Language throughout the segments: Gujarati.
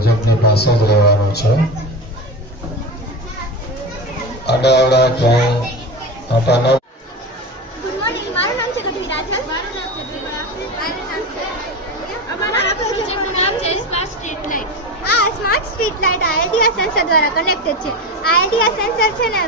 પ્રોજેક્ટની પાસે જ રહેવાનું છે. આડાઅવળા ક્યાંય આટા ન. ગુડ મોર્નિંગ, મારું નામ છે ગઢવી રાજલ. મારું નામ છે વિમળા. મારું નામ છે અમારા પ્રોજેક્ટનું નામ છે સ્માર્ટ સ્ટ્રીટ લાઇટ. આ smart street light idea sensor દ્વારા કનેક્ટેડ છે. આઈડિયા સેન્સર છે ને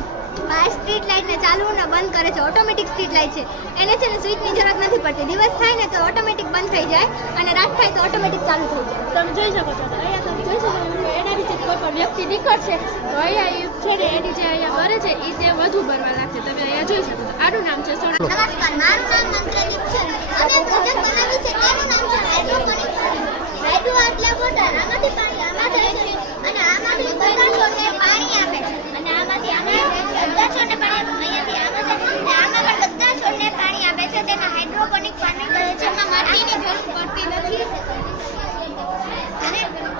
આ સ્ટ્રીટ લાઇટને ચાલુ અને બંધ કરે છે. ઓટોમેટિક સ્ટ્રીટ લાઇટ છે. એને છે ને સ્વિચની જરૂરત નથી પડતી. દિવસ થાય ને તો ઓટોમેટિક બંધ થઈ જાય અને રાત થાય તો ઓટોમેટિક ચાલુ થઈ જાય. તમે જોઈ શકો છો અહીંયા તમે જોઈ શકો છો એના નીચે કોઈ પણ વ્યક્તિ નીકળશે તો અહીંયા એ છે ને એની જે અહીંયા ભરે છે એ તે વધુ ભરવા લાગશે. તમે અહીંયા જોઈ શકો છો. આનું નામ છે સોના. નમસ્કાર, મારું નામ મંત્રદીપ છે. અમે પ્રોજેક્ટ બનાવ્યું છે તેનું નામ છે હાઇડ્રોપોનિક ફાર્મિંગ. હાઇડ્રો એટલે વોટર. આમાંથી પાણી આમાં જાય છે અને આમાંથી બધા છોડને પાણી આપે છે અને આમાંથી આમાં બધા છોડને પાણી અહીંયાથી આમાં જાય અને આમાં પણ બધા છોડને પાણી આપે છે. તેને હાઇડ્રોપોનિક ફાર્મિંગ કહે છે. એમાં માટીની જરૂર પડતી નથી અને આમાં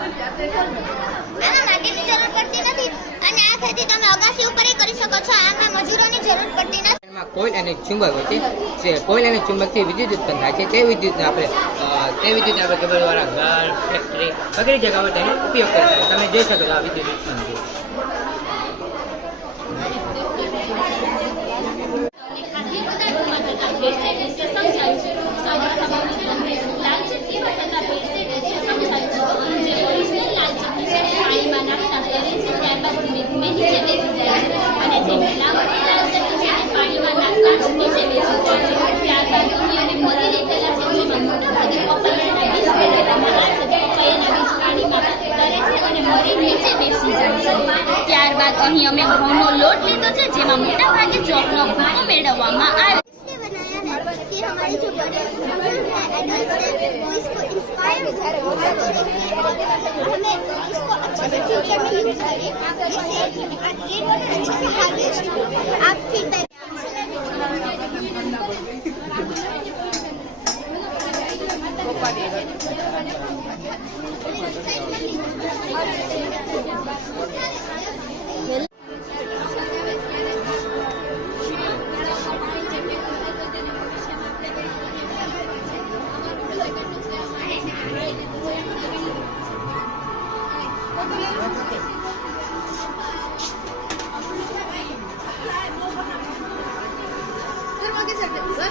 માટીની જરૂર પડતી નથી અને આ ખેતી તમે અગાસી ઉપર કરી શકો છો. આમાં મજૂરોની જરૂર પડતી નથી. કોઇલ અને ચુંબક હોય છે. જે કોઇલ અને ચુંબકથી વિદ્યુત ઉત્પન્ન થાય છે. તે વિદ્યુતને આપણે કેબલવાળા ઘર, ફેક્ટરી વગેરે જગ્યાઓ તેનો ઉપયોગ કરીએ છીએ. તમે જોઈ શકો છો આ વિદ્યુત ઉત્પન્ન છે. ત્યારબાદ અહીં અમે ઘઉંનો લોટ લીધો છે જેમાં મોટા ભાગે ચોકનો ભૂકો મેળવવામાં આવે. कि हमारे जो बड़े एडल्ट्स हैं वो इसको इंस्पायर हमें इसको अच्छे से फ्यूचर में यूज करें जिससे रेन वाटर अच्छे से हार्वेस्ट हो. आप फीडबैक सर